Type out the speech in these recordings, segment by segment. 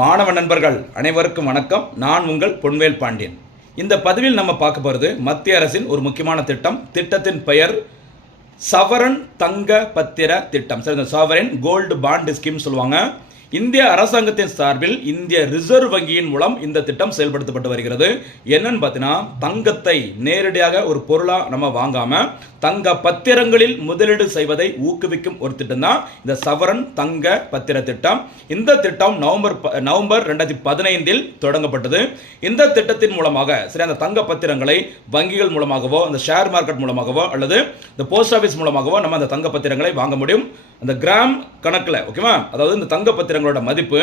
மாணவ நண்பர்கள் அனைவருக்கும் வணக்கம். நான் உங்கள் பொன்வேல் பாண்டியன். இந்த பதிவில் நம்ம பார்க்க போகிறது மத்திய அரசின் ஒரு முக்கியமான திட்டம். திட்டத்தின் பெயர் சவரன் தங்க பத்திர திட்டம். சரி, இந்த சாவரன் கோல்டு பாண்ட் ஸ்கீம் சொல்லுவாங்க. இந்திய அரசாங்கத்தின் சார்பில் இந்திய ரிசர்வ் வங்கியின் மூலம் இந்த திட்டம் செயல்படுத்தப்பட்டு வருகிறது. என்னன்னு பார்த்தீங்கன்னா, தங்கத்தை நேரடியாக ஒரு பொருளா நம்ம வாங்காம தங்க பத்திரங்களில் முதலீடு செய்வதை ஊக்குவிக்கும் ஒரு திட்டம் தான் இந்த சவரன் தங்க பத்திர திட்டம். இந்த திட்டம் நவம்பர் 2015 தொடங்கப்பட்டது. இந்த திட்டத்தின் மூலமாக சரி, அந்த தங்க பத்திரங்களை வங்கிகள் மூலமாகவோ, அந்த ஷேர் மார்க்கெட் மூலமாகவோ அல்லது இந்த போஸ்ட் ஆஃபீஸ் மூலமாகவோ நம்ம அந்த தங்க பத்திரங்களை வாங்க முடியும். அந்த கிராம் கணக்கில், ஓகேவா? அதாவது இந்த தங்க பத்திரங்களோட மதிப்பு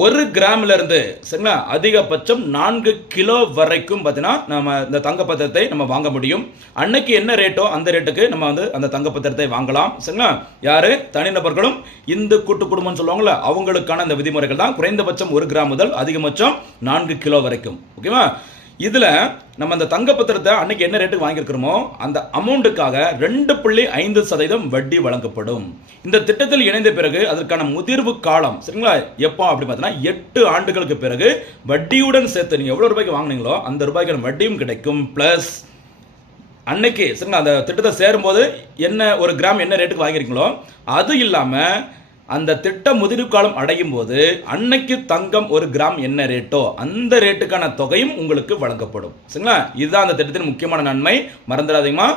1 கிராம்ல இருந்து சரிங்களா அதிகபட்சம் 4 கிலோ வரைக்கும் பார்த்தீங்கன்னா நம்ம இந்த தங்க பத்திரத்தை நம்ம வாங்க முடியும். அன்னைக்கு என்ன ரேட்டோ அந்த ரேட்டுக்கு நம்ம அந்த தங்க பத்திரத்தை வாங்கலாம். சரிங்களா? யாரு? தனிநபர்களும் இந்து கூட்டு குடும்பம் சொல்லுவாங்கல்ல, அவங்களுக்கான இந்த விதிமுறைகள் தான். குறைந்தபட்சம் 1 கிராம் முதல் அதிகபட்சம் 4 கிலோ வரைக்கும். ஓகேவா? இதுல நம்ம அந்த தங்க பத்திரத்தை அன்னைக்கு என்ன ரேட்டுக்கு வாங்கியிருக்கிறோமோ அந்த அமௌண்ட்டுக்காக 2.5% வட்டி வழங்கப்படும். இந்த திட்டத்தில் இணைந்த பிறகு அதற்கான முதிர்வு காலம் சரிங்களா எப்போ அப்படி பார்த்தீங்கன்னா 8 ஆண்டுகளுக்கு பிறகு வட்டியுடன் சேர்த்து நீங்க எவ்வளவு ரூபாய்க்கு வாங்கினீங்களோ அந்த ரூபாய்க்கான வட்டியும் கிடைக்கும். பிளஸ் அன்னைக்கு சரிங்களா அந்த திட்டத்தை சேரும்போது என்ன 1 கிராம் என்ன ரேட்டுக்கு வாங்கிருக்கீங்களோ அது இல்லாம அந்த திட்ட முதிர்வு காலம் அடையும் போது அன்னைக்கு தங்கம் 1 கிராம் என்ன ரேட்டோ அந்த ரேட்டுக்கான தொகையும் உங்களுக்கு வழங்கப்படும். சரிங்களா? இதுதான் அந்த திட்டத்தின் முக்கியமான நன்மை. மறந்துடாதீங்கம்மா.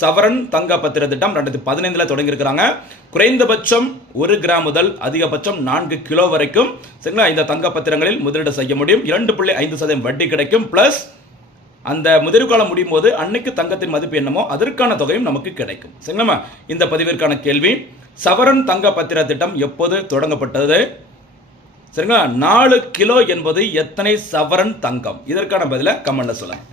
சவரன் தங்க பத்திர திட்டம் 2015 தொடங்கி இருக்கிறாங்க. குறைந்தபட்சம் 1 கிராம் முதல் அதிகபட்சம் 4 கிலோ வரைக்கும் சரிங்களா இந்த தங்க பத்திரங்களில் முதலீடு செய்ய முடியும். 2.5% வட்டி கிடைக்கும். பிளஸ் அந்த முதிர்வு காலம் முடியும் போது அன்னைக்கு தங்கத்தின் மதிப்பு என்னமோ அதற்கான தொகையும் நமக்கு கிடைக்கும். சரிங்களா? இந்த பதிவிற்கான கேள்வி, சவரன் தங்க பத்திர திட்டம் எப்போது தொடங்கப்பட்டது? சரிங்களா? 4 கிலோ என்பது எத்தனை சவரன் தங்கம்? இதற்கான பதிலை கமெண்ட்ல சொல்லுங்க.